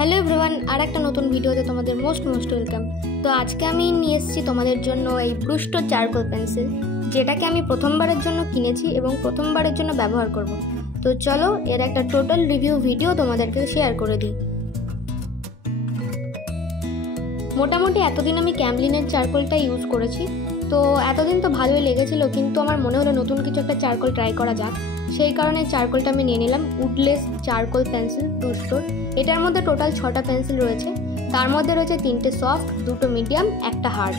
Hello everyone, আর একটা নতুন ভিডিওতে তোমাদের মোস্ট ওয়েলকাম। তো আজকে আমি নিয়ে এসেছি তোমাদের জন্য এই ব্রুস্টো চারকোল পেন্সিল, যেটাকে আমি প্রথমবারের জন্য কিনেছি এবং প্রথমবারের জন্য ব্যবহার করব। তো চলো এর একটা টোটাল রিভিউ ভিডিও তোমাদেরকে শেয়ার করে দিই। মোটামুটি এতদিন আমি ক্যামলিনের চারকোলটা ইউজ করেছি, তো এতদিন তো ভালোই লেগেছিল, কিন্তু আমার মনে হলো নতুন কিছু একটা চারকোল ট্রাই করা যাক। সেই কারণে চারকোলটা আমি নিয়ে নিলাম উডলেস চারকোল পেন্সিল ব্রুস্টোর। এটার মধ্যে টোটাল 6টা পেন্সিল রয়েছে, তার মধ্যে রয়েছে 3টে সফট, 2টো মিডিয়াম, একটা হার্ড।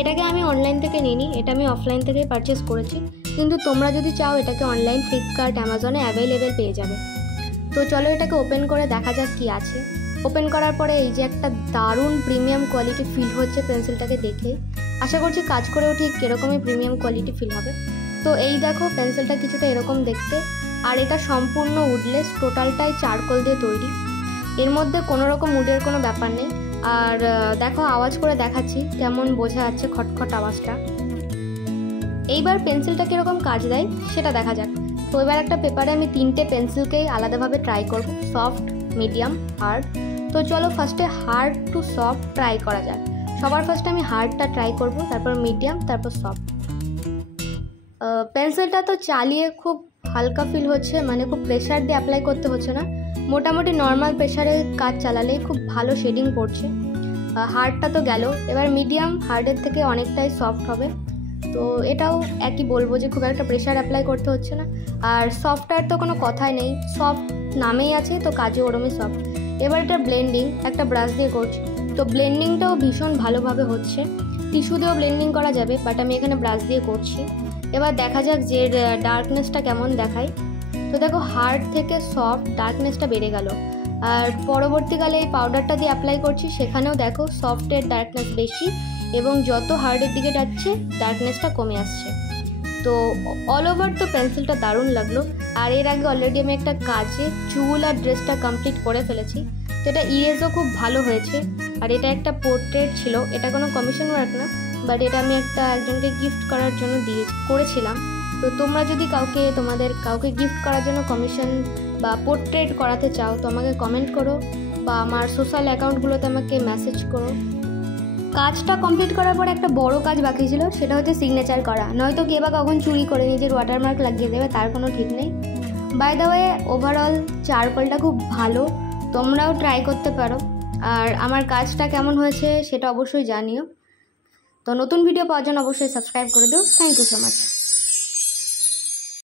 এটাকে আমি অনলাইন থেকে নিইনি, এটা আমি অফলাইন থেকেই পারচেস করেছি, কিন্তু তোমরা যদি চাও এটাকে অনলাইন ফ্লিপকার্ট, অ্যামাজনে অ্যাভেলেবেল পেয়ে যাবে। তো চলো এটাকে ওপেন করে দেখা যাক কি আছে। ওপেন করার পরে এই যে একটা দারুণ প্রিমিয়াম কোয়ালিটি ফিল হচ্ছে পেন্সিলটাকে দেখে। আশা করছি কাজ করেও ঠিক এরকমই প্রিমিয়াম কোয়ালিটি ফিল হবে। তো এই দেখো পেন্সিলটা কিছুটা এরকম দেখতে, আর এটা সম্পূর্ণ উডলেস, টোটালটাই চারকোল দিয়ে তৈরি। এর মধ্যে কোনো রকম উডের কোনো ব্যাপার নেই। আর দেখো আওয়াজ করে দেখাচ্ছি কেমন বোঝা যাচ্ছে খটখট আওয়াজটা। এইবার পেন্সিলটা কীরকম কাজ দেয় সেটা দেখা যাক। তো এবার একটা পেপারে আমি 3টে পেন্সিলকেই আলাদাভাবে ট্রাই করব, সফট, মিডিয়াম, হার্ড। তো চলো ফার্স্টে হার্ড টু সফট ট্রাই করা যাক। সবার ফার্স্টে আমি হার্ডটা ট্রাই করব, তারপর মিডিয়াম, তারপর সফট। পেন্সিলটা তো চালিয়ে খুব হালকা ফিল হচ্ছে, মানে খুব প্রেশার দিয়ে অ্যাপ্লাই করতে হচ্ছে না, মোটামুটি নর্মাল প্রেশারে কাজ চালালেই খুব ভালো শেডিং পড়ছে। হার্ডটা তো গেল, এবার মিডিয়াম হার্ডের থেকে অনেকটাই সফট হবে। তো এটাও একই বলবো যে খুব একটা প্রেশার অ্যাপ্লাই করতে হচ্ছে না। আর সফটওয়্যার তো কোনো কথাই নেই, সফট নামেই আছে, তো কাজে ওরমই সফট। এবার এটা ব্লেন্ডিং একটা ব্রাশ দিয়ে করছি, তো ব্লেন্ডিংটাও ভীষণ ভালোভাবে হচ্ছে। টিস্যু দিয়েও ব্লেন্ডিং করা যাবে, বাট আমি এখানে ব্রাশ দিয়ে করছি। এবার দেখা যাক যে ডার্কনেসটা কেমন দেখায়। তো দেখো হার্ড থেকে সফট ডার্কনেসটা বেড়ে গেল। আর পরবর্তীকালে এই পাউডারটা দিয়ে অ্যাপ্লাই করছি, সেখানেও দেখো সফটের ডার্কনেস বেশি এবং যত হার্ডের দিকে যাচ্ছে ডার্কনেসটা কমে আসছে। তো অল ওভার তো পেন্সিলটা দারুণ লাগলো। আর এর আগে অলরেডি আমি একটা কাজে চুল আর ড্রেসটা কমপ্লিট করে ফেলেছি, তো এটা ইরেজও খুব ভালো হয়েছে। আর এটা একটা পোর্ট্রেট ছিল, এটা কোনো কমিশন ওয়ার্ক না, বাট এটা আমি একজনকে গিফট করার জন্য করেছিলাম। তো তোমরা যদি তোমাদের কাউকে গিফট করার জন্য কমিশন বা পোর্ট্রেট করাতে চাও, তো আমাকে কমেন্ট করো বা আমার সোশ্যাল অ্যাকাউন্টগুলোতে আমাকে মেসেজ করো। কাজটা কমপ্লিট করার পর একটা বড় কাজ বাকি ছিল, সেটা হচ্ছে সিগনেচার করা। নয়তো কে বা কখন চুরি করে নিজের ওয়াটারমার্ক লাগিয়ে দেবে, তার কোনো ঠিক নেই। বাই দ্য ওয়ে ওভারঅল চারকোলটা খুব ভালো, তোমরাও ট্রাই করতে পারো। আর আমার কাজটা কেমন হয়েছে সেটা অবশ্যই জানিও। তো নতুন ভিডিও পাওয়ার জন্য অবশ্যই সাবস্ক্রাইব করে দিও। Thank you so much.